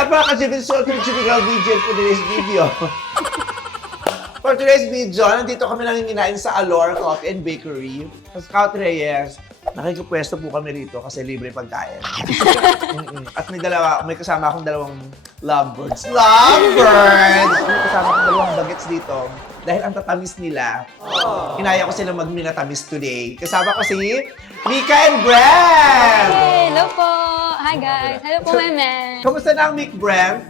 up mga ka-Jimmy? So, ito yung Jimmy Girl DJ for today's video. For today's video, nandito kami nanginginain sa Allure Coffee and Bakery. Sa Scout Reyes. Nakikipwesto po kami rito kasi libre pagkain. At may kasama akong dalawang lovebirds. Lovebirds! May kasama akong dalawang bagets dito. Dahil ang tatamis nila, hinaya ko sila magminatamis today. Kasama ko si Mika and Brent! Hey, hello po! Hi guys! Hello po, Meme! Kamusta na ang Mick, Brent?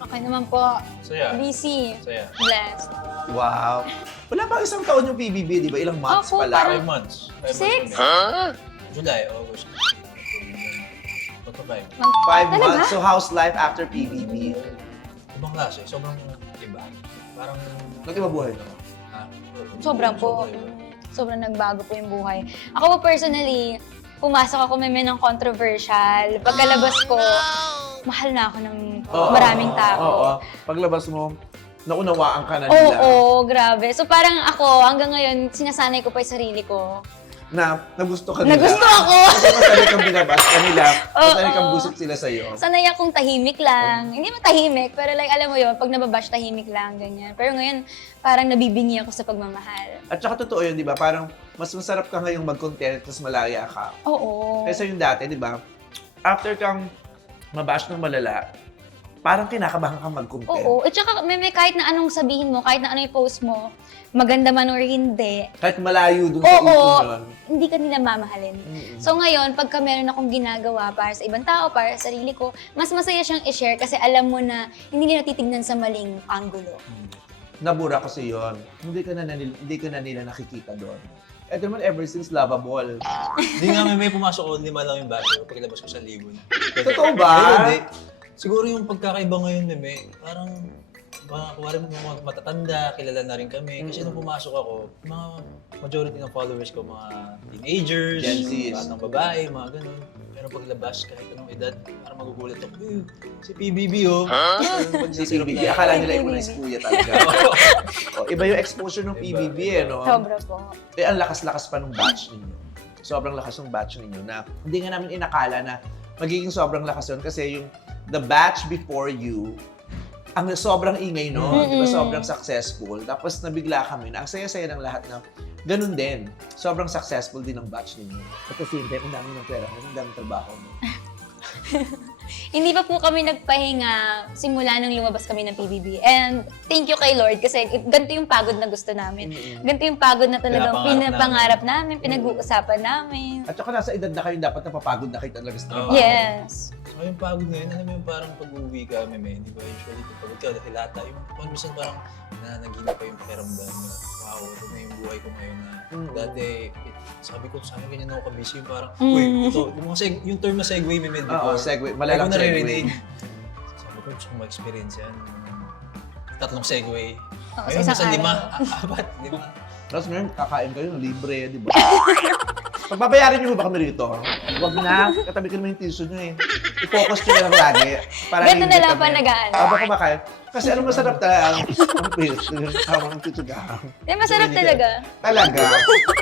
Okay naman po. Saya. Busy. Saya. Blessed. Wow. Wala pa isang taon yung PBB, di ba? Ilang months Opo, pa lang. parang- 5 months. 6? July, August. Pagka-5. 5 Talaga? months. So, how's life after PBB? Ibang klase, sobrang iba. Parang, Nag-iba buhay na. ah, Sobrang po. iba. Sobrang nagbago po yung buhay. Ako po personally, pumasok ako Meme ng controversial. Pagkalabas ko, mahal na ako ng maraming tao. Oo. Paglabas mo, naunawaan ka na nila. Oo, grabe. So parang ako, hanggang ngayon, sinasanay ko pa yung sarili ko. Na nagusto ka nila. Nagusto ako! Kasi masali kang binabas kanila. Masali kang Oo. busit sila sa'yo. Sanay akong tahimik lang. Hindi mo tahimik, pero like, alam mo yun, pag nababash, tahimik lang, ganyan. Pero ngayon, parang nabibingi ako sa pagmamahal. At saka totoo yun, di ba? Parang mas masarap ka ngayong mag-content tapos malaya ka. Oo. Kaysa yung dati, di ba? After kang mabash ng malala, parang kinakabahan kang mag-content. Oo. At saka, Meme, kahit na anong sabihin mo, kahit na ano i-post mo, maganda man or hindi, Kahit malayo dun sa oo, issue nun. hindi ka nila mamahalin. So ngayon, pagka meron akong ginagawa para sa ibang tao, para sa sarili ko, mas masaya siyang i-share kasi alam mo na hindi nila titignan sa maling anggulo. Nabura kasi yun. Hindi ka na nila nakikita doon. Ito naman ever since Lovable. Hindi nga may pumasok ko, 5 lang yung batch ko pagkalabas ko sa Libon. Totoo ba? Pero hindi. Siguro yung pagkakaiba ngayon, parang kuwari mga matatanda, kilala na rin kami. Kasi nung pumasok ako, mga majority ng followers ko, mga teenagers, Gen Zs. batang babae, mga ganun. Pero paglabas, kahit anong edad, parang magugulat ako, si PBB oh. Si PBB, akala nila yung nice kuya talaga. O, iba yung exposure ng PBB eh, no? Sobra po. Eh, ang lakas-lakas pa ng batch ninyo. Sobrang lakas ng batch ninyo na hindi nga namin inakala na magiging sobrang lakas yun kasi yung the batch before you, ang sobrang ingay no, di ba sobrang successful. Tapos nabigla kami na ang saya-saya ng lahat na ganun din. Sobrang successful din ang batch ninyo. At the same time, ang dami ng pera, ang dami ng trabaho mo. Hindi pa po kami nagpahinga simula nung lumabas kami ng PBB. And thank you kay Lord kasi ganito yung pagod na gusto namin. Ganito yung pagod na talagang pinapangarap namin, pinag-uusapan namin. At saka nasa edad na kayo, dapat napapagod na kayo talaga sa trabaho. Yes. So, yung pagod ngayon, alam mo yung parang pag-uwi ka, di ba? Usually, pag pagod ka, dahil lata, yung pag minsan parang nananaginip pa yung pakiramdam na, wow, ito na yung buhay ko ngayon na dati, sabi ko, sana ganyan ako kabisi, yung parang, uy, ito, yung term na segue, Meme, Oo, before. segue. Malalang Bago segue. naririnig. Sabi ko, gusto ko ma-experience yan. 3 segue. Oo, Ayun, sa nasa isang 5, 4, 5. Tapos ngayon, kakain kayo, libre, di ba? Pagbabayarin niyo ba kami rito? Huwag na, katabi ko naman yung tissue niyo eh. I-focus niyo na lang lagi. Para Ganito na libre lang kami. pa nagaan. Habang kumakain. Kasi ano masarap talaga ang fish, yung tawang titsugahang. Masarap talaga. Talaga.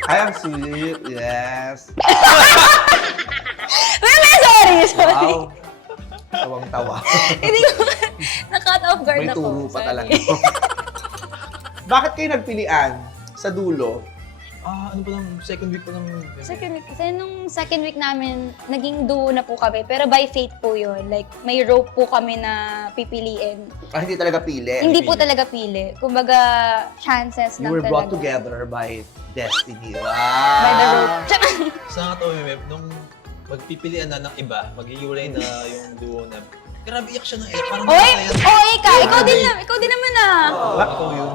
Ay, ang sweet. Yes. Meme, sorry! Wow. Tawang-tawa. Hindi ko, na-cut off guard May ako. turo pa Sorry. talaga. Bakit kayo nagpilian sa dulo? Ano pa lang, second week pa lang. Second week. Kasi nung second week namin, naging duo na po kami. Pero by fate po yun. Like, may rope po kami na pipiliin. Hindi talaga pili. Hindi po talaga pili. Kumbaga, chances You lang were talaga. brought together by destiny. Wow. By the rope. Sa nga to, Meme, nung magpipilian na ng iba, maghihiwalay na yung duo na, grabe iyak siya ng parang Oy! nakakaya. Oy, ikaw din naman ah! Ikaw yun.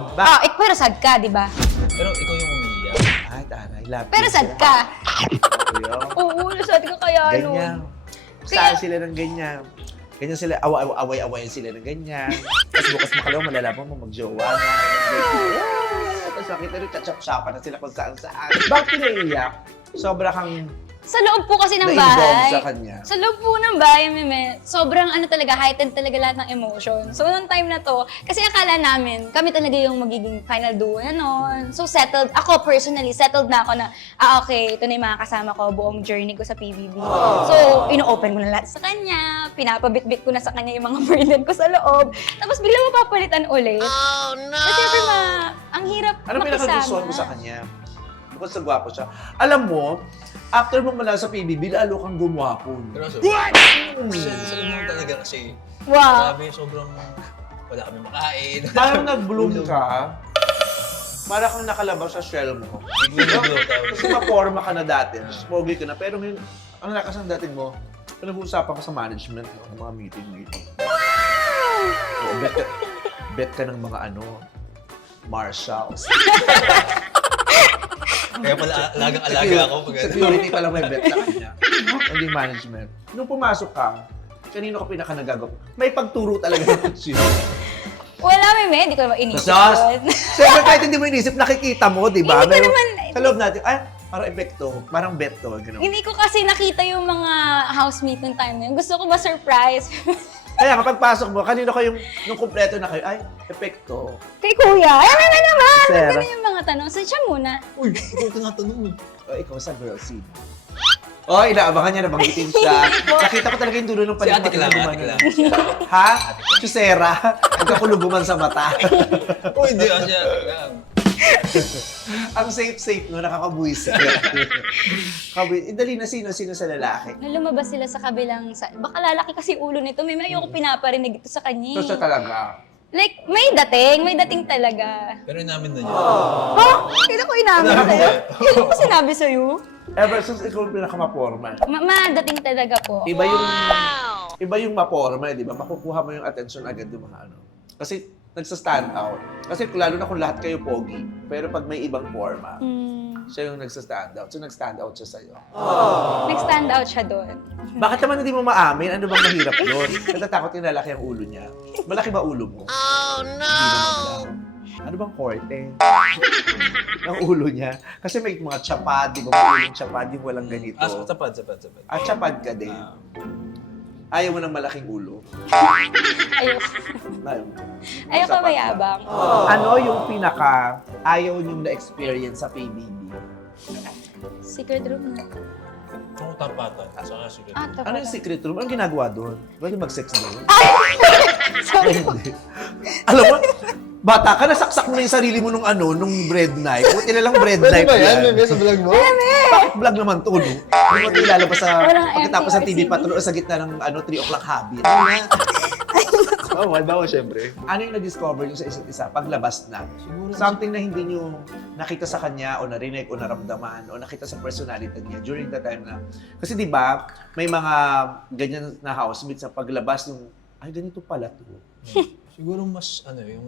Pero sad ka, di ba? Pero ikaw yung umiiyak. Ay, taray. Love Pero you. sad ka. Kuya. Oo, sad ka kaya Ganyan. Saan sila ng ganyan? Ganyan sila, away-awayan sila ng ganyan. Tapos bukas makalaw, malalaman mo mag-jowa na. Tapos makita rin, kachap-chapan na sila kung saan-saan. Bakit pinaiiyak? Sobra kang Sa loob po kasi ng Na-involve bahay. sa kanya. Sa loob po ng bahay, Meme, sobrang talaga, heightened talaga lahat ng emotion. So, noong time na to, kasi akala namin, kami talaga yung magiging final duo na noon. So, settled, ako personally, settled na ako na, okay, ito na yung mga kasama ko, buong journey ko sa PBB. So, ino-open ko na lahat sa kanya, pinapabit-bit ko na sa kanya yung mga burden ko sa loob. Tapos, bigla mapapalitan ulit. Oh, no! Kasi ang hirap Ano makisama. pinakagustuhan mo sa kanya? Bukod sa gwapo siya. Alam mo, after mo mula sa PBB, lalo kang gumwapon. Pero so, sa naman talaga kasi, Wow. grabe, sobrang wala kami makain. Parang nag-bloom ka, para kang nakalabas sa shell mo. Biglo-biglo tapos. Kasi maporma ka na dati, pogi ka na, pero ngayon, ang lakas ng dating mo, pinag-uusapan ka sa management ng mga meeting. So, bet ka ng mga marshals. Kaya pala alagang-alaga ako pag Security pa lang may bet sa kanya. Hindi management. Nung pumasok ka, kanino ka pinaka-nagagawa? May pagturo talaga ng kutsi. Wala, Meme, hindi ko naman inisip Sos! yun. Siyempre kahit hindi mo inisip, nakikita mo, di ba? Hindi ko Meron- naman- Sa loob natin, parang epekto, parang bet to, gano'n. Hindi ko kasi nakita yung mga housemate ng time na yun. Gusto ko ma-surprise. Kaya kapag pasok mo, kanino kayong, nung kumpleto na kayo, epekto. Kay Kuya, ayan na naman! Sarah. Ganun yung mga tanong. So, siya muna. Uy, ikaw tinatanong. O, ikaw sa girl scene. O, inaabangan niya, nabanggitin siya. Nakita ko talaga yung dulo ng Si Ate Clam, palimutan. Ate Clam. Ha? Chusera? Nagkakulubuman sa mata. Uy, hindi kasi. Ang safe no, nakakabuwis. Dali na sino sa lalaki. Nung lumabas sila sa kabilang, baka lalaki kasi ulo nito. May ayoko pinaparinig ito sa kanya. So siya talaga. Like, may dating talaga. Pero inamin na niya. Ha? Kailan ko inamin sa'yo? Kailan ko sinabi sa'yo? Ever since ikaw yung pinakamaporma. Madating talaga po. Iba yung maporma, di ba? Makukuha mo yung attention agad yung mga Kasi nagsa-stand out. Kasi lalo na kung lahat kayo pogi, pero pag may ibang forma, siya yung nagsa-stand out. So nag-stand out siya sa'yo. Nag-stand out siya doon. Bakit naman hindi mo maamin? Ano bang mahirap doon? Natatakot yung lalaki ang ulo niya. Malaki ba ulo mo? Oh, no! Ano bang korte? Ang ulo niya. Kasi may mga tsapad, di ba? May ulong tsapad, yung walang ganito. Sapad. At tsapad ka din. Ayaw mo ng malaking ulo. Ayoko mayabang. Ano yung ayaw niyong na-experience sa PBB? Secret room na. Ako tapatan. Saka sige. Ano yung secret room? Anong ginagawa doon? Pwede mag-sex doon? Sorry. Hindi. Alam mo, bata ka, nasaksak mo na yung sarili mo nung bread knife. Buti na lang bread knife yan. Sa vlog mo? Bakit vlog naman to, no? Hindi mo ito ilalabas sa Walang pagkatapos ng TV MTRCB. Patrol o sa gitna ng 3 o'clock habit. Oo, daw syempre. Ano yung na-discover nyo sa isa't isa paglabas na? Siguro Something na hindi nyo nakita sa kanya o narinig o naramdaman o nakita sa personality niya during the time na... Kasi di ba may mga ganyan na housemates sa paglabas yung, ay, ganito pala to. Siguro mas yung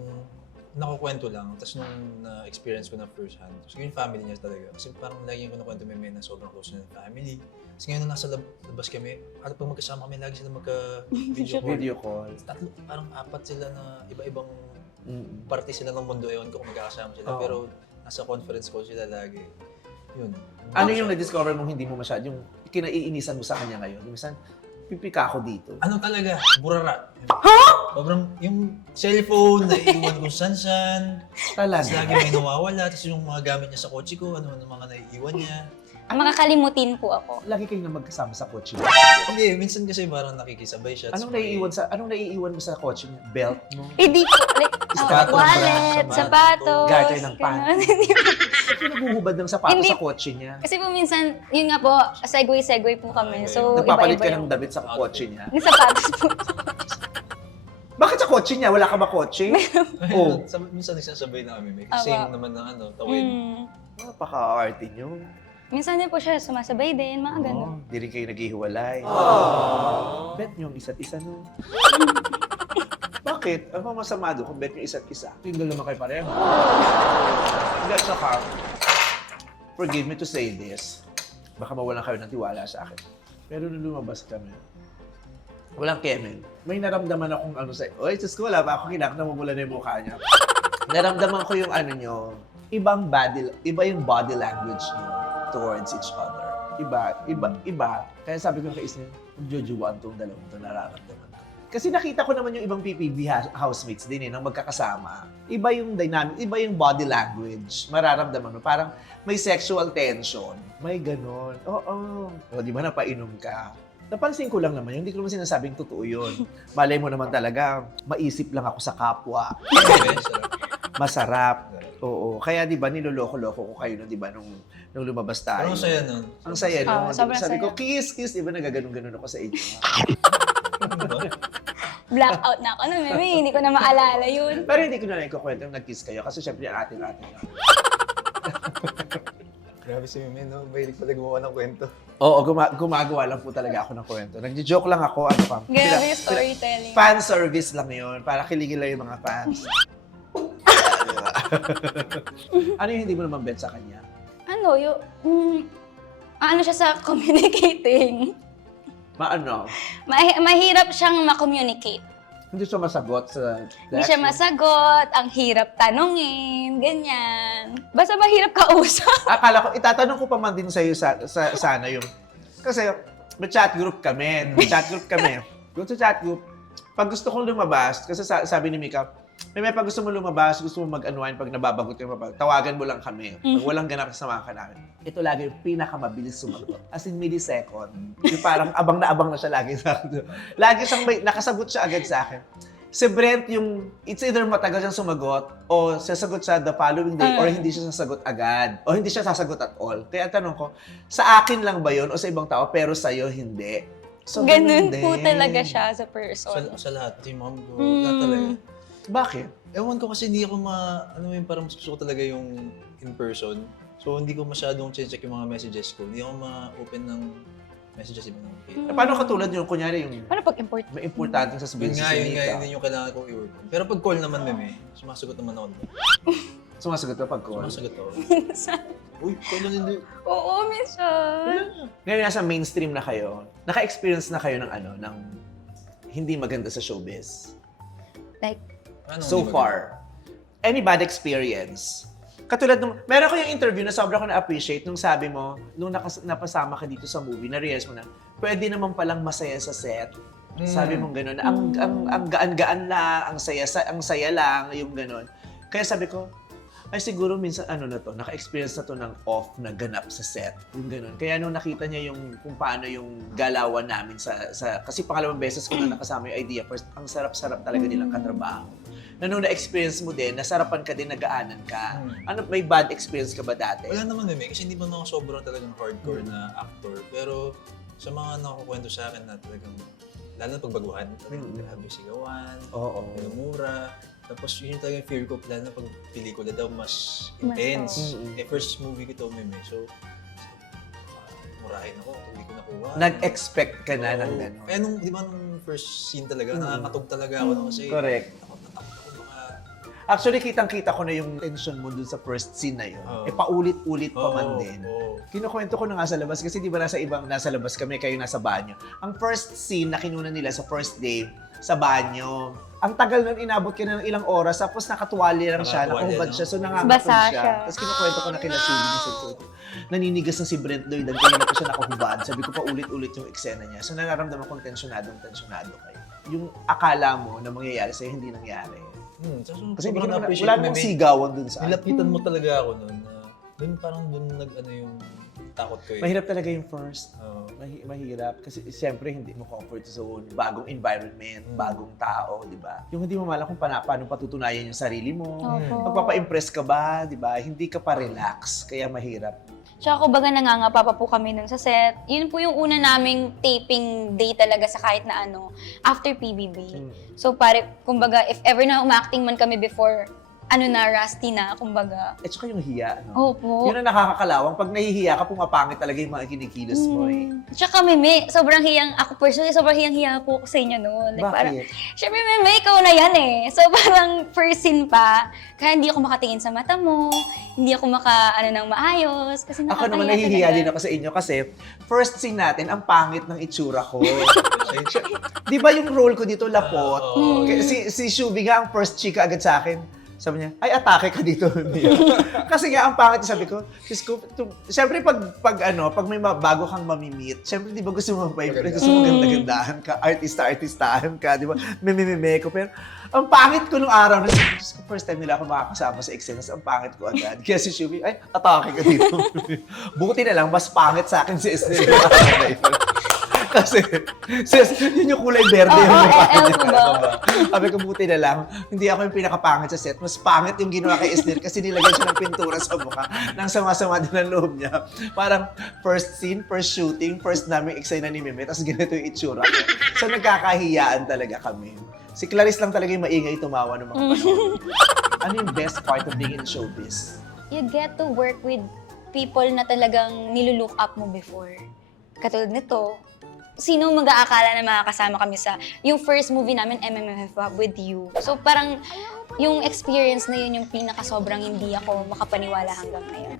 nakukwento lang, tapos nung na-experience ko na first hand, siguro yung family niya talaga. Kasi parang lagi yung nakwento may na sobrang close na ng family. Kasi ngayon nung nasa labas kami, pag magkasama kami, lagi sila magka-video call. Video call. Tatlo, parang 4 sila na iba-ibang parte sila ng mundo. Ewan ko kung magkakasama sila, Oo. pero nasa conference call sila lagi. Yun. Ano yung na-discover mong hindi mo masyadong kinaiinisan mo sa kanya ngayon? Minsan, pipika ako dito. Ano talaga? Burara. Sobrang yung cellphone, naiiwan kung san-san. Talaga. Tapos lagi may nawawala. Tapos yung mga gamit niya sa kotse ko, ano mga naiiwan niya. Makakalimutin po ako. Lagi kayo na magkasama sa kotse. Hindi, minsan kasi parang nakikisabay siya. Anong naiiwan mo sa kotse niya? Belt mo? Hindi ko, like, Sapatos, wallet, sapatos. Garter ng ganun. panty. Bakit naguhubad ng sapatos Hindi. sa kotse niya? Kasi po minsan, yun nga po, segue po kami. So, Nagpapalit iba-iba ka ng yung damit sa kotse niya? Yung sapatos po. Bakit sa kotse niya? Wala ka ba kotse? Oh. Minsan nagsasabay na kami. May Aba. same naman ng tawid. Napaka-arte niyo. Minsan din po siya sumasabay din, mga ganun. Hindi rin kayo naghihiwalay. Bet niyo ang isa't isa, no? Bakit? Ano masama doon kung bet niyo isa't isa? Single naman kayo pareho. Hindi, at saka, forgive me to say this, baka mawalan kayo ng tiwala sa akin. Pero nung lumabas kami, walang kemen. May naramdaman akong sa'yo. Oy, Diyos ko, wala pa ako kinakita mo mula na yung mukha niya. Naramdaman ko yung nyo, iba yung body language niyo towards each other. Iba. Kaya sabi ko kay Isne, magjojowan tong dalawang to, nararamdaman ko. Kasi nakita ko naman yung ibang PPB housemates din nang magkakasama. Iba yung dynamic, iba yung body language. Mararamdaman mo, parang may sexual tension. May ganon. Oo. O, di ba napainom ka? Napansin ko lang naman, hindi ko naman sinasabing totoo yun. Malay mo naman talaga, maisip lang ako sa kapwa. Masarap. Oo. Kaya di ba, niloloko-loko ko kayo di ba, nung lumabas tayo. Pero ang saya nun. Ang saya nun. sobrang Sabi ko, saya. kiss. Di ba, nagaganon-ganon ako sa inyo. Blackout na ako nun, Meme. Hindi ko na maalala yun. Pero hindi ko na ikukwento yung nag-kiss kayo kasi syempre ang atin-atin lang. Grabe si Meme, no? Mahilig pala gumawa ng kwento. Oo, gumagawa lang po talaga ako ng kwento. Nag-joke lang ako, ano pa. Grabe yung storytelling. Fan service lang yun, para kiligin lang yung mga fans. Ano yung hindi mo naman bet sa kanya? Ano, ano siya sa communicating. Maano? Mahirap siyang ma-communicate. Hindi siya masagot sa Hindi siya masagot, ang hirap tanungin, ganyan. Basta mahirap kausap. Akala ko, itatanong ko pa man din sa'yo sana yung... Kasi may chat group kami. Doon sa chat group, pag gusto kong lumabas, kasi sabi ni Mika, may pag gusto mo lumabas, gusto mo mag-unwind, pag nababagot yung mapag, tawagan mo lang kami. Pag walang ganap, samahan ka namin. Ito lagi yung pinakamabilis sumagot. As in millisecond. Yung parang abang na siya lagi sa akin. Lagi siyang nakasagot siya agad sa akin. Si Brent yung, it's either matagal siyang sumagot o sasagot siya the following day or hindi siya sasagot agad o hindi siya sasagot at all. Kaya tanong ko, sa akin lang ba yun o sa ibang tao pero sa'yo hindi? So, Ganun din. po talaga siya sa person. Sa lahat, yung mom ko, lahat talaga. Bakit? Ewan ko kasi hindi ako ano yung parang mas gusto ko talaga yung in person. So hindi ko masyadong check yung mga messages ko. Hindi ako ma-open ng messages ibang mga Paano katulad yung, kunyari yung Paano pag important? may importante sa sabihin Yun sa nga, Mika? yun yung kailangan kong i-work on. Pero pag call naman, Meme, sumasagot naman ako. Sumasagot ka pag call. Sumasagot ako. Uy, call na hindi. Oo, minsan. Ngayon nasa mainstream na kayo, naka-experience na kayo ng ng hindi maganda sa showbiz. Like, Ano, So hindi far, any bad experience? Katulad nung, meron ko yung interview na sobra ko na-appreciate nung sabi mo, nung napasama ka dito sa movie, na-realize mo na, pwede naman palang masaya sa set. Sabi mong gano'n, na ang gaan-gaan lang, ang saya lang, yung gano'n. Kaya sabi ko, ay siguro minsan naka-experience na to ng off na ganap sa set. Yung gano'n. Kaya nung nakita niya yung kung paano yung galawan namin kasi pangalawang beses ko na nakasama yung idea first, ang sarap-sarap talaga nilang katrabaho. Na nung na-experience mo din, nasarapan ka din, nagaanan ka. Ano, may bad experience ka ba dati? Wala naman, Meme, kasi hindi man ako sobrang talagang hardcore na actor. Pero sa mga nakakwento sa akin na talagang, lalo na pagbaguhan, talagang grabe sigawan, mura. Tapos yun yung talagang fear ko, lalo na pag pelikula daw, mas intense. First movie ko to, Meme. So, murahin ako, hindi ko nakuha. Nag-expect ka na ng gano'n. Eh, di ba nung first scene talaga, nakakatog talaga ako kasi Correct. takot ako mga... Actually, kitang-kita ko na yung tension mo dun sa first scene na yun. Paulit-ulit pa man din. Kinukwento ko na nga sa labas kasi di ba nasa labas kami, kayo nasa banyo. Ang first scene na kinunan nila sa first day, sa banyo. Ang tagal nun, inabot ka na ng ilang oras, tapos nakatuwali lang siya, nakahubad siya, so nangangatog Basa siya. siya. Tapos kinukwento ko na kila Sylvie, naninigas na si Brent Lloyd, dahil kanina pa siya nakahubad. Sabi ko pa ulit-ulit yung eksena niya. So nararamdaman kong tensyonado kayo. Yung akala mo na mangyayari sa'yo, hindi nangyari. Kasi hindi wala namang sigawan dun sa Nilapitan mo talaga ako nun. Dun parang yung takot ko eh. Mahirap talaga yung first. Mahirap. Kasi siyempre hindi mo comfort zone, bagong environment, bagong tao, di ba? Yung hindi mo malam kung paano patutunayan yung sarili mo. Magpapa-impress ka ba, di ba? Hindi ka pa relax, kaya mahirap. Tsaka kumbaga nangangapa pa po kami nun sa set. Yun po yung una naming taping day talaga sa kahit na after PBB. So kumbaga, if ever na umacting man kami before, rusty na, kumbaga. At saka yung hiya, Opo. Yun ang nakakakalawang. Pag nahihiya ka, pumapangit talaga yung mga kinikilos mo eh. Tsaka Meme, sobrang hiyang, ako personally, sobrang hiyang-hiya po ako sa inyo noon. Like, Bakit? parang, syempre Meme, ikaw na yan eh. So parang first scene pa, kaya hindi ako makatingin sa mata mo, hindi ako ng maayos, kasi Ako nakakahiya naman nahihiya talaga. din ako sa inyo kasi first scene natin, ang pangit ng itsura ko. Di ba yung role ko dito, lapot? Si Shubi nga ang first chika agad sa akin. Sabi niya, ay, atake ka dito. Kasi nga, ang pangit, sabi ko, Diyos ko, siyempre pag may bago kang mamimit, siyempre, di ba gusto mo pa-impress, gusto mo ganda-gandahan ka, artistahan ka, di ba? Mimimime ko. Pero, ang pangit ko nung araw, Diyos ko, first time nila ako makakasama sa eksena, ang pangit ko agad. Kaya si Shubi, ay, atake ka dito. Buti na lang, mas pangit sa akin si Esther. Kasi, sis, yun yung kulay berde yung mukha niya. Sabi ko, buti na lang, hindi ako yung pinakapangit sa set. Mas pangit yung ginawa kay Esner kasi nilagyan siya ng pintura sa mukha. Nang sama-sama din ang loob niya. Parang first scene, first shooting, first naming eksena ni Meme, tapos ganito yung itsura ko. So nagkakahiyaan talaga kami. Si Clarice lang talaga yung maingay tumawa ng mga panahon. Ano yung best part of being in showbiz? You get to work with people na talagang nilulook up mo before. Katulad nito, sino mag-aakala na makakasama kami sa yung first movie namin, MMFF with you. So parang yung experience na yun yung pinaka-sobrang hindi ako makapaniwala hanggang ngayon.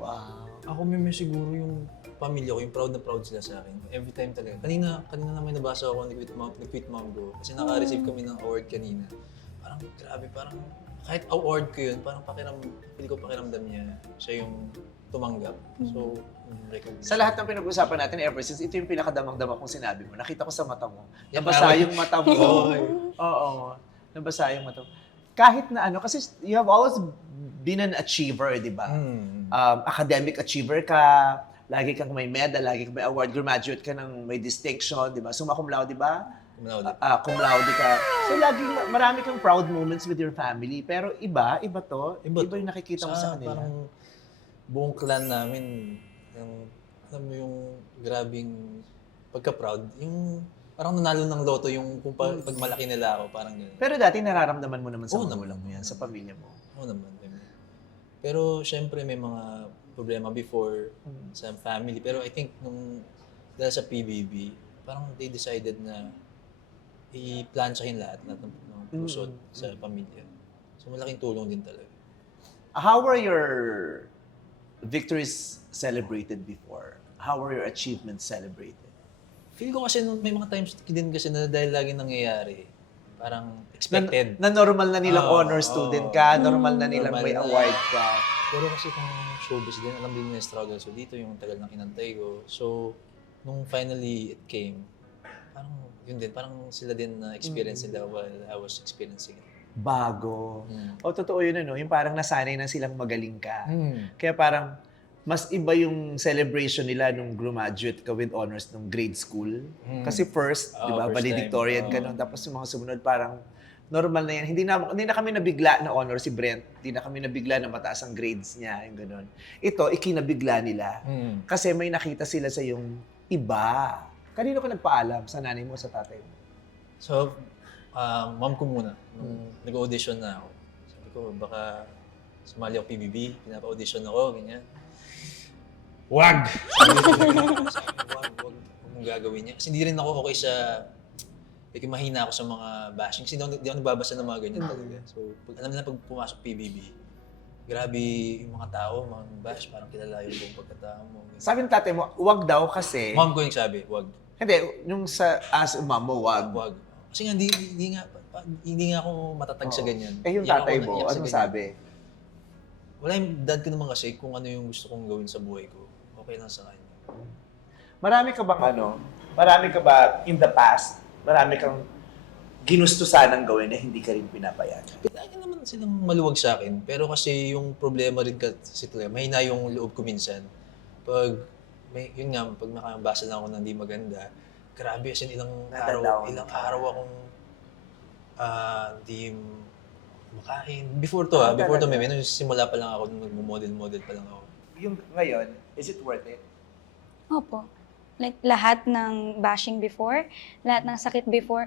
Wow. Ako may siguro yung pamilya ko, yung proud na proud sila sa akin. Every time talaga. Kanina na may nabasa ako nag-quit mom ko kasi naka-receive kami ng award kanina. Parang grabe, parang kahit award ko yun, parang pakiramdam niya siya yung tumanggap. So, recognition. Sa lahat ng pinag-usapan natin ever since, ito yung pinakadamang-dama kong sinabi mo. Nakita ko sa mata mo. Nabasa yung mata mo. Oo. Nabasa yung mata mo. Kahit na kasi you have always been an achiever, di ba? Academic achiever ka, lagi kang may medal, lagi kang may award, graduate ka ng may distinction, di ba? Summa cum laude, di ba? Cum laude ka. So, marami kang proud moments with your family. Pero iba to. Iba yung nakikita mo sa kanila. Parang buong clan namin, alam mo yung grabing pagka-proud, yung parang nanalo ng loto yung kung pag malaki nila ako, parang gano'n. Pero dati nararamdaman mo naman sa magulang mo yan, sa pamilya mo. Oo naman. Pero syempre may mga problema before sa family. Pero I think dahil sa PBB, parang they decided na i-plansyahin lahat ng pusod sa pamilya. So malaking tulong din talaga. How were your victories celebrated before? How were your achievements celebrated? Feel ko kasi may mga times din kasi na dahil lagi nangyayari, parang expected. Na normal na nilang honor student ka, normal na nilang Normal may na. award ka. Pero kasi kung showbiz din, alam din nila yung struggle. So dito yung tagal ng inantay ko. So nung finally it came, parang yun din, parang sila din na experience nila while I was experiencing it. Bago. O totoo yun yung parang nasanay na silang magaling ka. Kaya parang mas iba yung celebration nila nung graduate ka with honors nung grade school. Kasi first, di ba, First valedictorian ka nun. Tapos yung mga sumunod parang normal na yan. Hindi na kami nabigla na honor si Brent. Hindi na kami nabigla na mataas ang grades niya. Yung ganun. Ito, ikinabigla nila. Kasi may nakita sila sa yung iba. Kanino ka nagpaalam? Sa nanay mo, sa tatay mo? So, mom ko muna. Nung nag-audition na ako, sabi ko, baka sumali ako PBB, pinapa-audition ako, ganyan. Wag! Wag mong gagawin niya. Kasi hindi rin ako okay sa, like mahina ako sa mga bashing. Kasi di ako nagbabasa ng mga ganyan talaga. So, alam nila pag pumasok PBB, grabe yung mga tao, mga bash, parang kilala yung buong pagkatao mo. Sabi ng tatay mo, wag daw kasi... Mom ko yung sabi, wag. Hindi, yung as mom mo, wag. Wag. Kasi nga, hindi nga ako matatag sa ganyan. Eh yung Iyak tatay ako mo, naiyak sa ano ganyan. sabi? Wala yung dad ko naman kasi kung ano yung gusto kong gawin sa buhay ko. Okay lang sa kanya. Marami ka ba in the past, marami kang ginusto sanang gawin na hindi ka rin pinapayagan? Lagi naman silang maluwag sa akin. Pero kasi yung problema rin kasi talaga, mahina yung loob ko minsan. Yun nga, pag makabasa lang ako ng di maganda, grabe, as in ilang araw akong di makain. Before to may simula pa lang ako, nung nagmo-model pa lang ako. Yung ngayon, is it worth it? Opo. Like, lahat ng bashing before, lahat ng sakit before.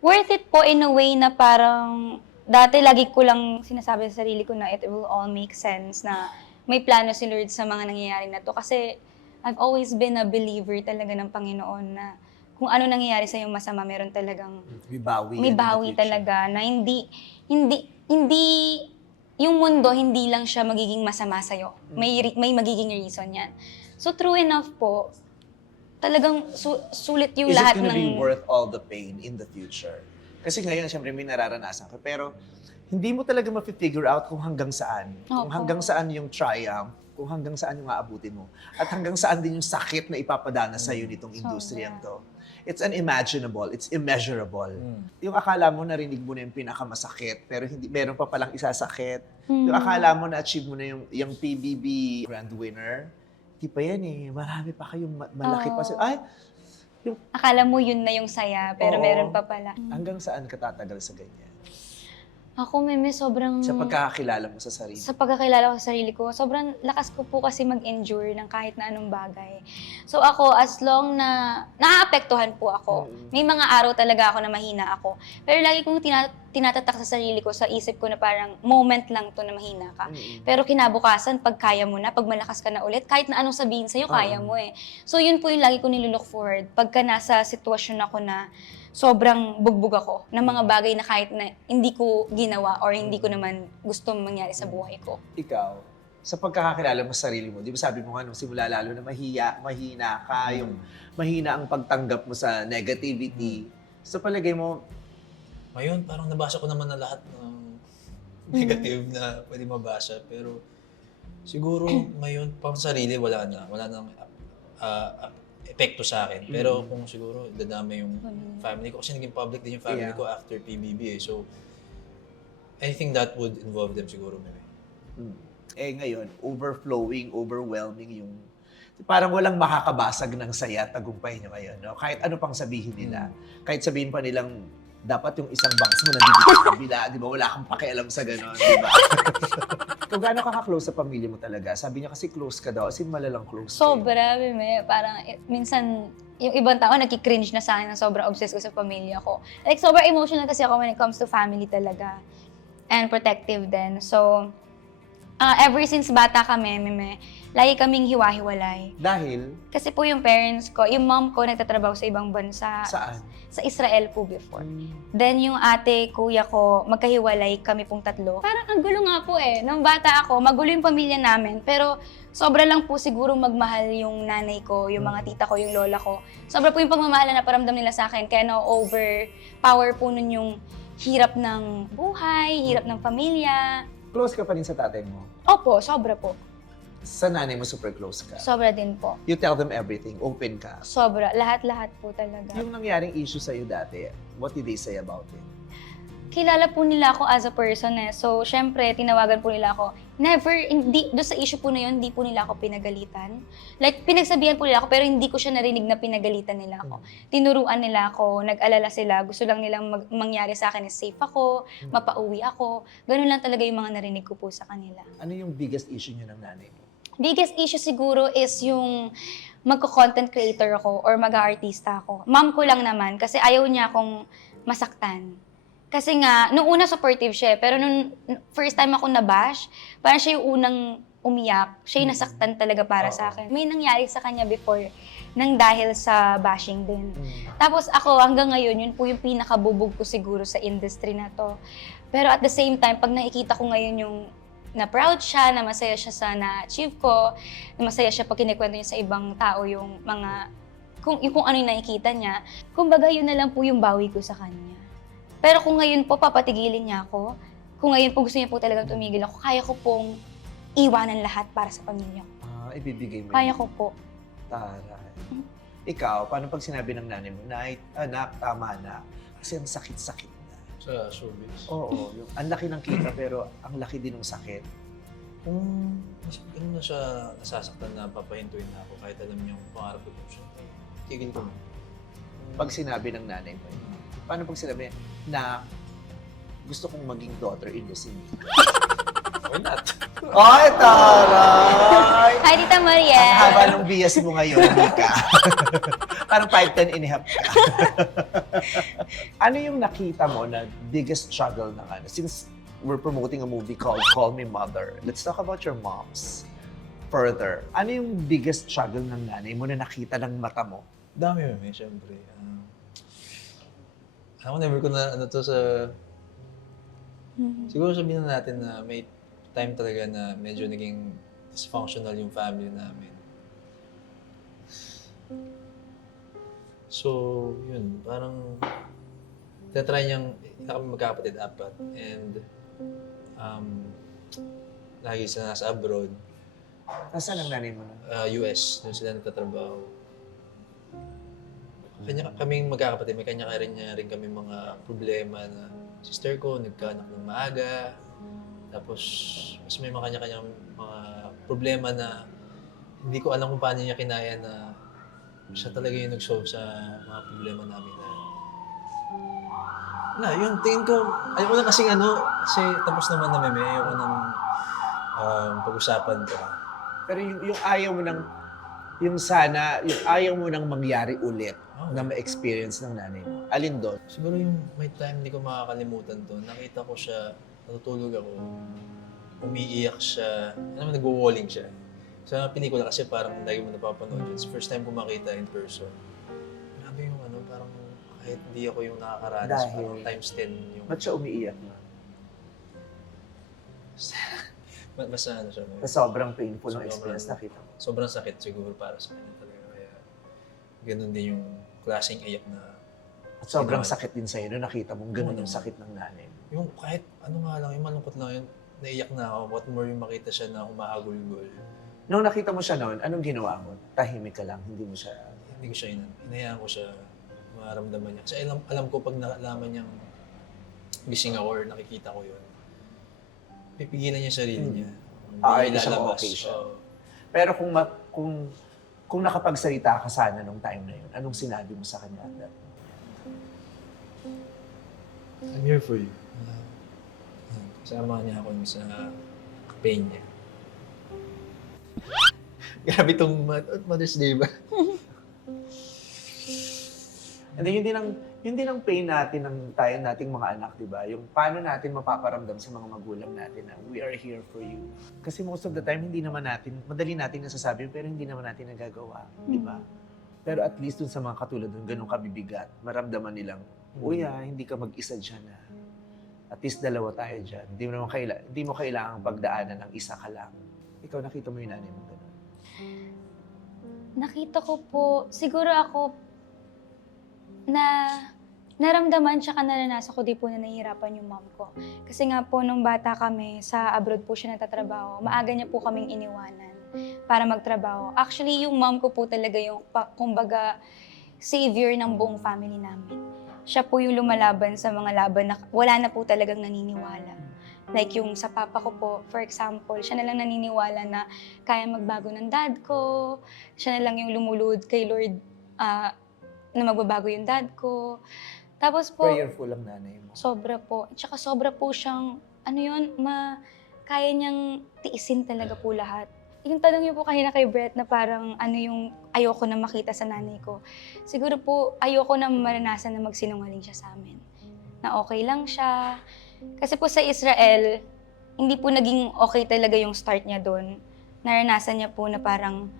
Worth it po in a way na parang, dati lagi ko lang sinasabi sa sarili ko na it will all make sense, na may plano si Lord sa mga nangyayari na to. Kasi I've always been a believer talaga ng Panginoon na kung ano nangyayari sa iyong masama, meron talagang may bawi talaga na hindi yung mundo hindi lang siya magiging masama sa iyo. May magiging reason 'yan. So true enough po, talagang sulit yung lahat ng... Is it gonna be worth all the pain in the future? Kasi ngayon, syempre, may nararanasan ka. Pero, hindi mo talaga ma-figure out kung hanggang saan. Kung Opo. hanggang saan yung triumph, kung hanggang saan yung aabutin mo. At hanggang saan din yung sakit na ipapadana sa'yo nitong industriyang to. It's unimaginable, it's immeasurable. Yung akala mo narinig mo na yung pinakamasakit, pero hindi meron pa palang isasakit. Yung akala mo na-achieve mo na yung PBB grand winner, hindi pa yan eh. Marami pa kayong malaki pa. Ay, Akala mo yun na yung saya, pero Oo. meron pa pala. hanggang saan ka tatagal sa ganyan? Ako, Meme, sobrang... Sa pagkakakilala mo sa sarili. Sa pagkakilala ko sa sarili ko, sobrang lakas ko po kasi mag-endure ng kahit na anong bagay. So ako, as long na naaapektuhan po ako, may mga araw talaga ako na mahina ako. Pero lagi kong tinatatak sa sarili ko, sa isip ko na parang moment lang to na mahina ka. Pero kinabukasan, pag kaya mo na, pag malakas ka na ulit, kahit na anong sabihin sa'yo, kaya mo eh. So yun po yung lagi ko nilulook forward. Pagka nasa sitwasyon ako na sobrang bugbog ako ng mga bagay na kahit na hindi ko ginawa or hindi ko naman gusto mangyari sa buhay ko. Ikaw, sa pagkakakilala mo sa sarili mo, di ba sabi mo nga nung simula lalo na mahina ka, yung mahina ang pagtanggap mo sa negativity. Sa palagay mo, Ngayon, parang nabasa ko naman na lahat ng negative na pwede mabasa. Pero siguro ngayon, pang sarili, wala nang epekto sa akin. Pero kung siguro dadama yung family ko, kasi naging public din yung family ko after PBB eh. So, I think that would involve them siguro. ngayon, overflowing, overwhelming yung parang walang makakabasag ng saya at tagumpay nyo ngayon. No? Kahit ano pang sabihin nila. Kahit sabihin pa nilang dapat yung isang bangs mo nandito sa kabila, di ba? Wala kang pakialam sa gano'n, di ba? Kung gaano ka ka-close sa pamilya mo talaga, sabi niya kasi close ka daw, as in malalang close. Sobra, Meme. Parang minsan, yung ibang tao nagki-cringe na sa akin na sobrang obsessed ko sa pamilya ko. Like, sobrang emotional kasi ako when it comes to family talaga. And protective din. So, ever since bata kami, Meme, lagi kaming hiwa-hiwalay. Dahil, Kasi po yung parents ko, yung mom ko nagtatrabaho sa ibang bansa. saan? Sa Israel po before. Then yung ate, kuya ko, magkahiwalay kami pong tatlo. Parang ang gulo nga po eh. Nung bata ako, magulo yung pamilya namin. Pero sobra lang po siguro magmahal yung nanay ko, yung mga tita ko, yung lola ko. Sobra po yung pagmamahal na naparamdam nila sa akin. Kaya na-overpower po nun yung hirap ng buhay, hirap ng pamilya. Close ka pa rin sa tatay mo. Opo, sobra po. Sa nanay mo super close ka. Sobra din po. You tell them everything, open ka. Sobra. Lahat-lahat po talaga. Yung nangyaring issue sa'yo dati, what did they say about it? Kilala po nila ako as a person eh. So, syempre, tinawagan po nila ako. Doon sa issue po na yun, hindi po nila ako pinagalitan. Like, pinagsabihan po nila ako, pero hindi ko siya narinig na pinagalitan nila ako. Tinuruan nila ako, nag-alala sila. Gusto lang nilang mangyari sa akin is safe ako, mapauwi ako. Ganun lang talaga yung mga narinig ko po sa kanila. Ano yung biggest issue niyo ng nanay mo? Biggest issue siguro is yung magko-content creator ako or mag-aartista ako. Mom ko lang naman kasi ayaw niya akong masaktan. Kasi nga, nung una supportive siya, pero nung first time ako nabash, parang siya yung unang umiyak. Siya yung nasaktan talaga para sa akin. May nangyari sa kanya before nang dahil sa bashing din. Tapos ako, hanggang ngayon, yun po yung pinakabubog ko siguro sa industry na to. Pero at the same time, pag nakikita ko ngayon yung na proud siya, na masaya siya sa na-achieve ko, na masaya siya pag kinikwento niya sa ibang tao yung mga, kung ano yung nakikita niya, kumbaga yun na lang po yung bawi ko sa kanya. Pero kung ngayon po papatigilin niya ako, kung ngayon po gusto niya po talagang tumigil ako, kaya ko pong iwanan lahat para sa pamilya ko. Ibibigay mo Kaya yun. ko po. Taray. Ikaw, paano pag sinabi ng nanay mo, anak, tama na. Kasi ang sakit-sakit na. Sa showbiz. Oo, yung, ang laki ng kita pero ang laki din ng sakit. Kung ano na siya nasasaktan na papahintuin na ako kahit alam niya yung pangarap ko siya, tigil ko na. Pag sinabi ng nanay mo, paano pag sinabi na gusto kong maging daughter-in-law si Mika? Why not? Ay, taray! Hi, Tita Maria! Ang haba ng bias mo ngayon, Mika. Parang 5'10" and a half ka. Ano yung nakita mo na biggest struggle ng ano? Since we're promoting a movie called Call Me Mother, let's talk about your moms further. Ano yung biggest struggle ng nanay mo na nakita ng mata mo? Dami may siyempre. Ako never ko na to sa... Siguro sabihin na natin na may time talaga na medyo naging dysfunctional yung family namin. So, yun, parang tatry niyang, kami magkakapatid, 4. And, lagi sila nasa abroad, Nasaan ang nanay mo nun? US, doon sila nagtatrabaho. Kaming magkakapatid, may kanya-kanya rin kami mga problema na sister ko, nagkaanak ng maaga. Tapos, mas may mga kanya-kanyang mga problema na hindi ko alam kung paano niya kinaya na siya talaga yung nag-solve sa mga problema namin na yung tingin ko, ayoko na kasi kasi tapos naman na meme, ayoko nang pag-usapan ko. Pero yung ayaw mo nang, yung ayaw mo nang mangyari ulit na ma-experience ng nanay mo. Alin doon? Siguro yung may time hindi ko makakalimutan to. Nakita ko siya, natutulog ako, umiiyak siya, nagwo-walling siya. Sa pelikula kasi parang lagi mo napapanood. It's first time ko makita in person. Grabe yung parang kahit hindi ako yung nakakaranas, parang times 10 yung... Ba't siya umiiyak na? Basta siya. Sobrang painful ng experience nakita mo. Sobrang sakit siguro para sa kanya talaga. Kaya ganun din yung klaseng iyak na... At sobrang sakit din sa'yo nung nakita mong ganun yung sakit ng nanay mo. Yung kahit yung malungkot lang yun, naiyak na ako. What more yung makita siya na humahagulgol. Nung nakita mo siya noon, anong ginawa mo? Tahimik ka lang, hindi mo siya... Hindi ko siya hinayaan ko siya maramdaman niya. Kasi alam ko pag nalaman niyang gising ako or nakikita ko yun, pipigilan niya sarili niya. Hindi siya okay siya. Pero kung nakapagsalita ka sana nung time na yun, anong sinabi mo sa kanya at that time? I'm here for you. Kasama niya ako sa pain niya. Grabe itong Mother's Day ba? And then yun din ang pain natin ng nating mga anak, di ba? Yung paano natin mapaparamdam sa mga magulang natin na we are here for you. Kasi most of the time, madali natin nasasabi, pero hindi naman natin nagagawa, di ba? Pero at least dun sa mga katulad dun, ganun kabibigat, maramdaman nilang, hindi ka mag-isa dyan na. At least dalawa tayo dyan. Hindi mo kailangang pagdaanan ng isa ka lang. Ikaw, nakita mo yung nanay mo ganun? Nakita ko po, siguro ako, na naramdaman tsaka naranasan ko din po na nahihirapan yung mom ko. Kasi nga po, nung bata kami, sa abroad po siya natatrabaho, maaga niya po kaming iniwanan para magtrabaho. Actually, yung mom ko po talaga yung, kumbaga, savior ng buong family namin. Siya po yung lumalaban sa mga laban na wala na po talagang naniniwala. Like yung sa papa ko po, for example, siya na lang naniniwala na kaya magbago ng dad ko, siya na lang yung lumulod kay Lord na magbabago yung dad ko. Tapos po, Prayerful ang nanay mo. sobra po. Tsaka sobra po siyang, kaya niyang tiisin talaga po lahat. Yung tanong niyo po kanina kay Brett na parang yung ayoko na makita sa nanay ko. Siguro po, ayoko na maranasan na magsinungaling siya sa amin. Na okay lang siya. Kasi po sa Israel, hindi po naging okay talaga yung start niya doon. Naranasan niya po na parang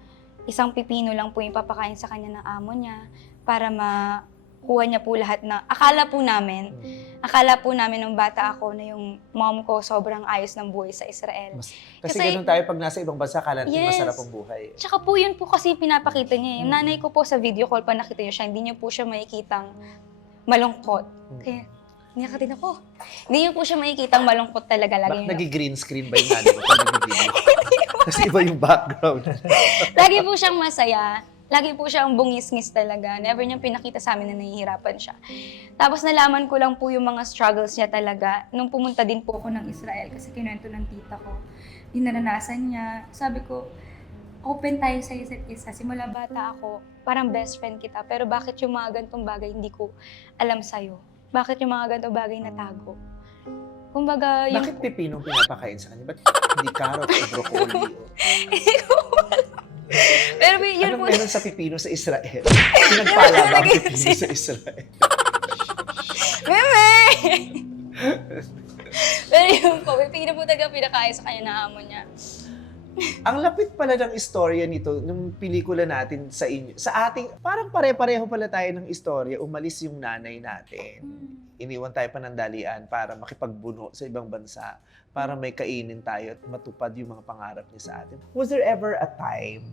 isang pipino lang po yung papakain sa kanya ng amo niya para makuha niya po lahat na... Akala po namin nung bata ako na yung mom ko sobrang ayos ng buhay sa Israel. Kasi ganun tayo pag nasa ibang bansa, akala natin masarap ang buhay. Tsaka po yun po kasi pinapakita niya. Yung nanay ko po sa video call, pa nakita niyo siya, hindi niyo po siya makikitang malungkot. Kaya, niya din ako. Hindi niyo po siya makikitang malungkot talaga. Bakit nag-green screen ba yung nanay mo pag nag-video? Kasi iba yung background. Lagi po siyang masaya. Lagi po siyang bungis-ngis talaga. Never niyang pinakita sa amin na nahihirapan siya. Tapos nalaman ko lang po yung mga struggles niya talaga nung pumunta din po ako ng Israel kasi kinuwento ng tita ko. Yung naranasan niya. Sabi ko, open tayo sa isa't isa. Simula bata ako, parang best friend kita. Pero bakit yung mga gantong bagay hindi ko alam sa'yo? Bakit yung mga gantong bagay natago? Kumbaga, yung... Bakit pipinong pinapakain sa kanya? Ba't hindi carrot o broccoli? Pero yun Anong po... meron sa pipino sa Israel? Pinagpala ba ang pipino sa Israel? Meme! Pero yun po, pipino po talaga pinakain sa kanya na amo niya. Ang lapit pala ng istorya nito, ng pelikula natin sa inyo. Sa ating, parang pare-pareho pala tayo ng istorya. Umalis yung nanay natin. Iniwan tayo panandalian para makipagbuno sa ibang bansa, para may kainin tayo at matupad yung mga pangarap niya sa atin. Was there ever a time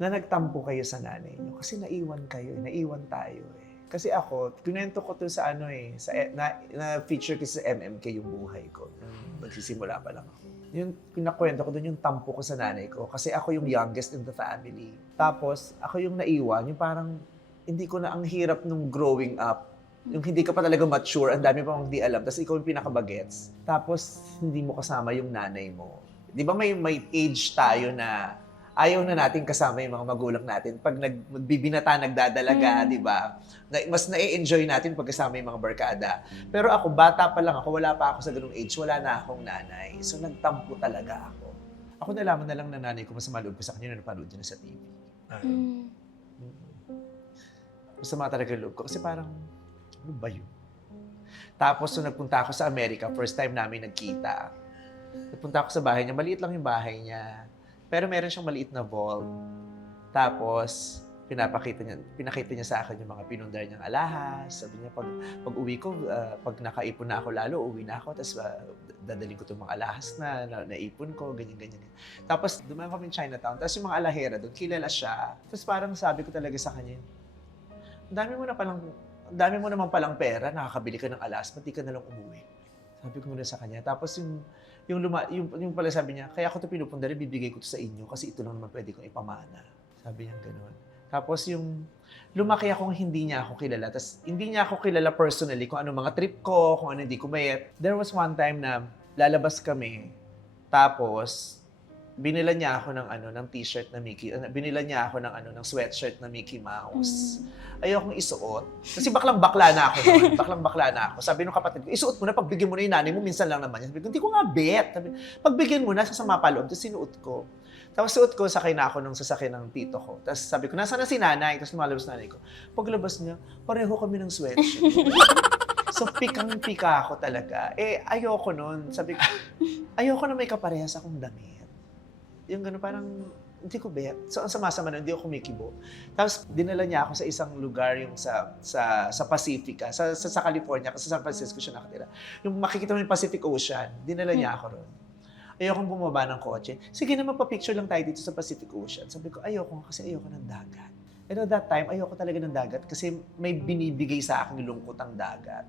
na nagtampo kayo sa nanay niyo? Kasi naiwan kayo, naiwan tayo eh. Kasi ako, kunento ko to sa na-feature ko sa MMK yung buhay ko. Nung magsisimula pa lang ako. Yung kinakwento ko doon yung tampo ko sa nanay ko. Kasi ako yung youngest in the family. Tapos, ako yung naiwan. Yung parang, hindi ko na ang hirap nung growing up. Yung hindi ka pa talaga mature, ang dami pa hindi alam. Tapos ikaw yung pinakabagets. Tapos, hindi mo kasama yung nanay mo. Di ba may age tayo na ayaw na natin kasama yung mga magulang natin. Pag magbibinata, nagdadalaga, di ba? Mas na-enjoy natin pag kasama yung mga barkada. Pero ako, bata pa lang ako, wala pa ako sa ganung age, wala na akong nanay. So nagtampo talaga ako. Ako nalaman na lang na nanay ko, masama loob ko sa kanya na napanood niya na sa TV. Masama talaga yung loob ko. Kasi parang, ano ba yun? Tapos, nung nagpunta ako sa Amerika, first time namin nagkita. Nagpunta ako sa bahay niya, maliit lang yung bahay niya. Pero meron siyang maliit na vault. Tapos, pinakita niya sa akin yung mga pinundar niyang alahas. Sabi niya, pag uwi ko, pag nakaipon na ako lalo, uwi na ako. Tapos, dadaling ko itong mga alahas na naipon ko, ganyan. Tapos, dumaan kami in Chinatown. Tapos, yung mga alahera doon, kilala siya. Tapos, parang sabi ko talaga sa kanya, ang dami mo naman palang pera, nakakabili ka ng alahas, pati ka nalang umuwi. Sabi ko muna sa kanya. Tapos, yung pala sabi niya, kaya ako ito pinupundari, bibigay ko ito sa inyo kasi ito lang naman pwede kong ipamana. Sabi niya gano'n. Tapos yung lumaki akong hindi niya ako kilala. Tapos hindi niya ako kilala personally kung ano mga trip ko, kung ano hindi ko mayet. There was one time na lalabas kami, tapos binila niya ako ng t-shirt na Mickey, binila niya ako ng sweatshirt na Mickey Mouse. Ayokong isuot. Kasi baklang-bakla na ako noon. Baklang-bakla na ako. Sabi nung kapatid ko, isuot mo na, pagbigyan mo na yung nanay mo, minsan lang naman yan. Sabi ko, hindi ko nga bet. Sabi, pagbigyan mo na, sasama pa loob. Tapos sinuot ko. Tapos suot ko, sakay na ako nung sasakyan ng tito ko. Tapos sabi ko, nasaan na si nanay? Tapos lumalabas nanay ko. Paglabas niya, pareho kami ng sweatshirt. So, pikang-pika ako talaga. Ayoko nun. Sabi ko, ayoko na may kaparehas akong damit. Yung gano'n, parang hindi ko bet. So, ang sama-sama na, hindi ako kumikibo. Tapos, dinala niya ako sa isang lugar, yung sa Pacifica, sa California, kasi sa San Francisco siya nakatira. Yung makikita mo yung Pacific Ocean, dinala niya ako ron. Ayokong bumaba ng kotse. Sige na, magpa-picture lang tayo dito sa Pacific Ocean. Sabi ko, ayoko kasi ayoko ng dagat. And at that time, ayoko talaga ng dagat kasi may binibigay sa akin lungkot ang dagat.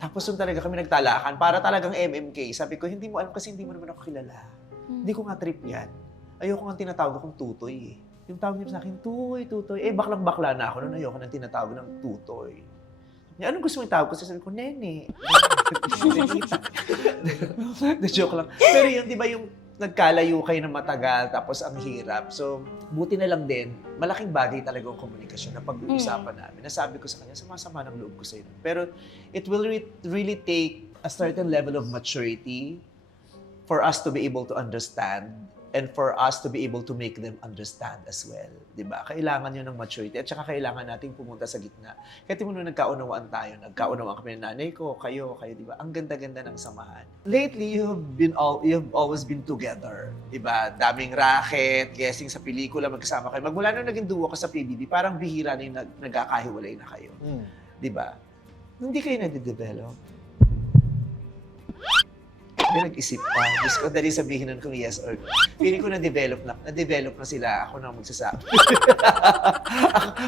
Tapos doon talaga kami nagtalakan para talagang MMK. Sabi ko, hindi mo alam kasi hindi mo naman ako kilala. Hindi ko nga trip yan. Ayoko nga tinatawag akong tutoy eh. Yung tawag niya sa akin, tutoy. Baklang-bakla na ako noon. Ayoko nang tinatawag ng tutoy. Anong gusto mong tawag ko? Sabi ko, nene. Joke lang. Pero yun, di ba yung nagkalayo kayo ng matagal, tapos ang hirap. So, buti na lang din, malaking bagay talaga ang komunikasyon na pag-uusapan namin. Nasabi ko sa kanya, sama-sama ng loob ko sa'yo. Pero it will really take a certain level of maturity for us to be able to understand and for us to be able to make them understand as well. Diba? Kailangan yun ng maturity at saka kailangan natin pumunta sa gitna. Kaya tingnan mo, nagkaunawaan tayo. Nagkaunawaan kami ng nanay ko, kayo, diba? Ang ganda-ganda ng samahan. Lately, you've always been together. Diba? Daming racket, guessing sa pelikula, magkasama kayo. Magmula nung naging duo ka sa PBB, parang bihira na yung nagkakahiwalay na kayo. Diba? Hindi kayo nade-develop. Nag-isip pa. Diyos ko, dali sabihin nun kung yes or no. Feeling ko na-develop na sila. Ako na magsasabi.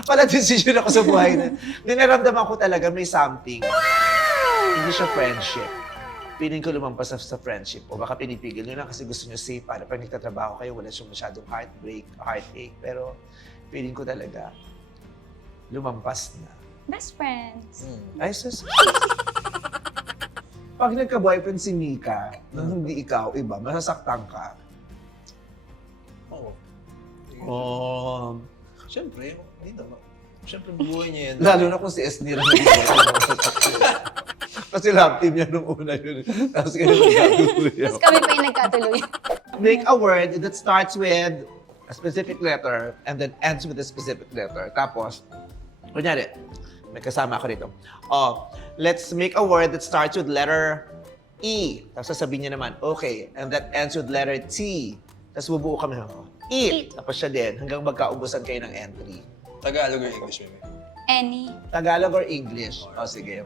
Pala decision ako sa buhay na. Naramdaman ko talaga may something. Hindi siya friendship. Feeling ko lumampas sa friendship. O baka pinipigil nyo lang kasi gusto nyo safe para pag nagtatrabaho kayo, wala siyang masyadong heartache. Pero feeling ko talaga lumampas na. Best friends. Ay, sus. Pag nagka-boyfriend si Mika, nang hindi ikaw, iba, masasaktan ka. Oo. Siyempre, hindi naman. Siyempre, buhay niya yan. Lalo na kung si Esnira na kasi love team niya nung una yun. Tapos kayo nagkatuloy. Tapos kami pa yung nagkatuloy. Make a word that starts with a specific letter and then ends with a specific letter. Tapos, kunyari, may kasama ako dito. Let's make a word that starts with letter E. Tapos sasabihin niya naman, okay. And that ends with letter T. Tapos bubuo kami ako. Eat. Tapos siya din, hanggang magkaubusan kayo ng entry. Tagalog or English, baby? Any. Tagalog or English? Sige.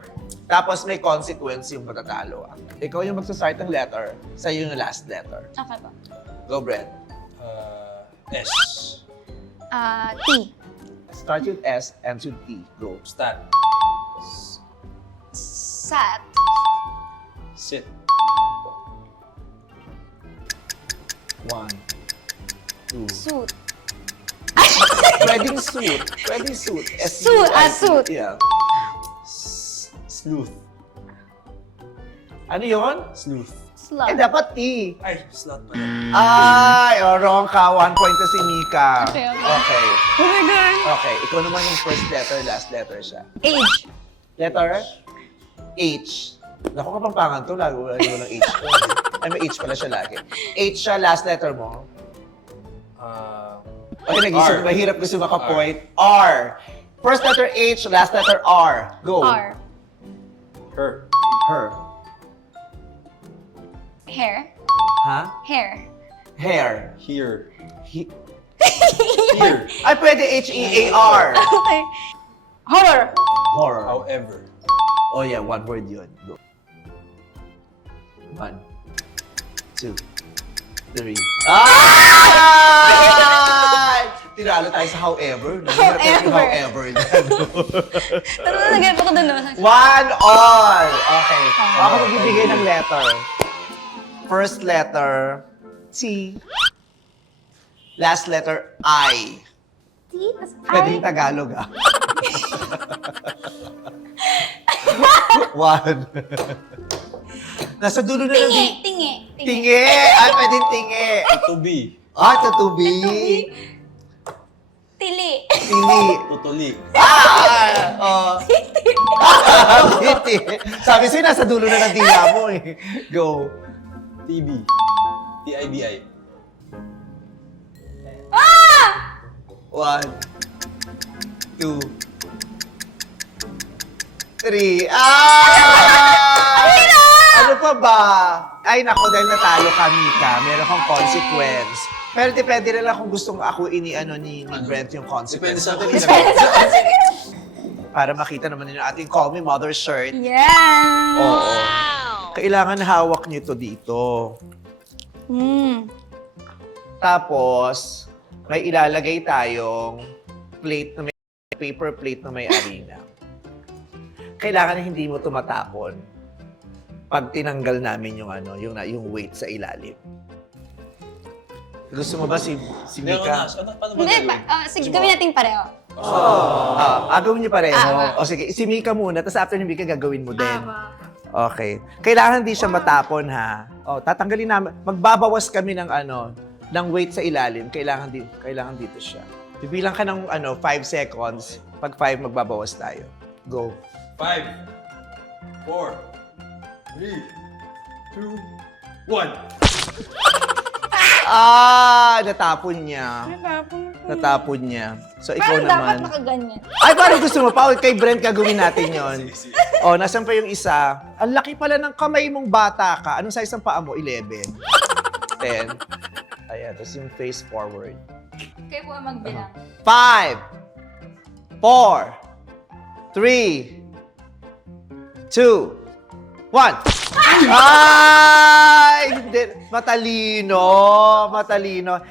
Tapos may consequence yung pagkatalo. Ikaw yung magsastart ng letter, sa'yo yung last letter. Okay po. Go, Brent. S. T. Starts with S, ends with T. Go. Stat. Sat. Sit. 1, 2. Suit. Pwedeng suit. Pwedeng suit. Suit, suit. Yeah. Sleuth. Ano yun? Sleuth. Eh, Slot. dapat T. Ay, slot pala. Ay, wrong ka. 1 point na si Mika. Okay, okay. Okay. Oh my God. Okay, ikaw naman yung first letter, last letter siya. Age. Letter? H. Naku, kapampangan to. Lagi wala ng H to. Ay, may H pala siya lagi. H siya, last letter mo. Okay, nag-isip R. mahirap gusto maka-point. R. First letter H, last letter R. Go. R. Her. Her. Hair. Ha? Hair. Hair. Here. He- Here. Ay, pwede H-E-A-R. Okay. Horror. Horror. However. Oh yeah, one word yun. Go. 1, 2, 3. Ay! Tinalo tayo sa however. However. Tara na, nag-get ako dun. 1 all. Okay. Ako magbibigay ng letter. First letter, T. Last letter, I. T, tas Pwedeng I. Tagalog, ah. 1. Nasa dulo na ng... Tingi. Tingi. Tingi! Ay, pwedeng tingi. To be. Ah, tutubi. Tili. Tili. Tutuli. Oh. Titi. Sabi sa'yo, nasa dulo na ng dila mo eh. Go. TB. TIBI. 1, 2, 3. Ano pa ba? Ay, nako, dahil natalo ka, Mika. Meron kang consequence. Pero depende rin lang kung gustong ako ni Brent yung Depende consequence. sa atin. Para makita naman yung ating Call Me Mother shirt. Yeah. Oo. Kailangan hawak niyo to dito. Tapos, may ilalagay tayong plate na may paper plate na may arena. Kailangan hindi mo tumatapon pag tinanggal namin yung yung weight sa ilalim. Gusto mo ba si Mika? Paano ba Hindi, gagawin? sige, gawin natin pareho. Gawin niyo pareho. Ah. O sige, si Mika muna, tapos after ni Mika gagawin mo din. Okay. Kailangan di siya matapon, ha? O, tatanggalin namin. Magbabawas kami ng ng weight sa ilalim. Kailangan dito siya. Bibilang ka ng 5 seconds. Pag 5, magbabawas tayo. Go. 5, 4, 3, 2, 1. Natapon niya. Natapon niya. So, ikaw Parang dapat naman. nakaganyan. Ay, parang gusto mo pa. Kay Brent gagawin natin yon. O, nasan pa yung isa? Ang laki pala ng kamay mong bata ka. Anong size ng paa mo? 11. 10. Ayan, tapos yung face forward. Kayo po ang magbilang. 5, 4, 3, 2, 1. Ay! Hindi. Matalino.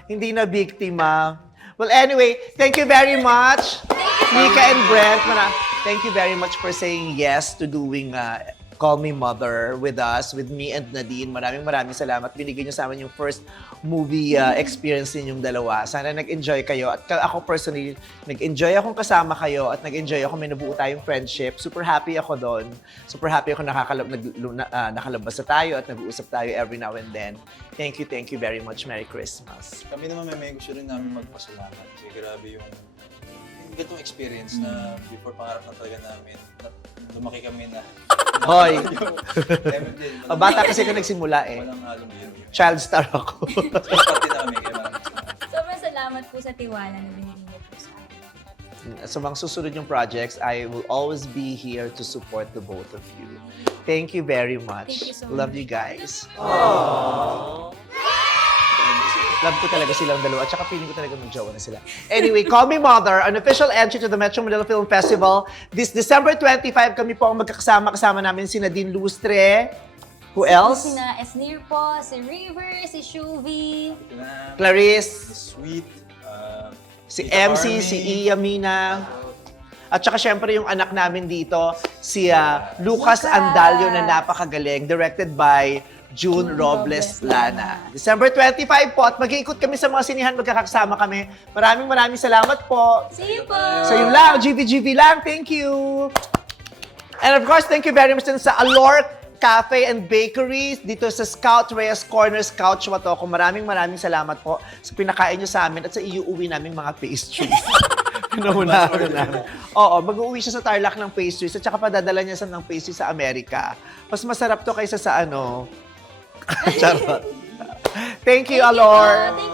Hindi na biktima. Well, anyway, thank you very much, Mika and Brent. Thank you very much for saying yes to doing Call Me Mother with us, with me and Nadine. Maraming salamat. Binigay niyo sa amin yung first movie experience ninyong dalawa. Sana nag-enjoy kayo. At ako personally, nag-enjoy akong kasama kayo at nag-enjoy ako. May nabuo tayong friendship. Super happy ako doon. Super happy ako nakalabas na tayo at nag-uusap tayo every now and then. Thank you very much. Merry Christmas. Kami naman may gusto rin namin magpasalamat. Kasi grabe yung ganitong experience na before pangarap na talaga namin. Lumaki kami na. Hoy! Walang Bata kasi ko nagsimula eh. halong yun. Child star ako. Pati namin kaya maraming salamat. Sobrang salamat po sa tiwala na binigay niyo po sa akin. Sa mga susunod yung projects, I will always be here to support the both of you. Thank you very much. Thank you so Love much. you guys. Love ko talaga silang dalawa at saka feeling ko talaga mag-jowa na sila. Anyway, Call Me Mother, an official entry to the Metro Manila Film Festival. This December 25, kami po ang magkakasama namin si Nadine Lustre. Who else? Sina Esnir po, si River, si Shuvi. Clarice. Sweet, si Tita MC, Carmen. si Iya Mina. At saka syempre yung anak namin dito, si Lucas Andalio na napakagaling, directed by June Robles Lana. December 25 po at mag-iikot kami sa mga sinihan, magkakasama kami. Maraming salamat po. See you po! So yun lang, GVGV lang. Thank you! And of course, thank you very much din sa Allure Cafe and Bakery dito sa Scout Reyes Corner, Scout Chuatoco. Maraming salamat po sa pinakain nyo sa amin at sa iuuwi naming mga pastries. Pinaunahan na namin. Oo, mag-uwi siya sa Tarlac ng pastries at saka padadala niya ng pastries sa Amerika. Mas masarap to kaysa sa ano. Charot. Thank you, Allure. Thank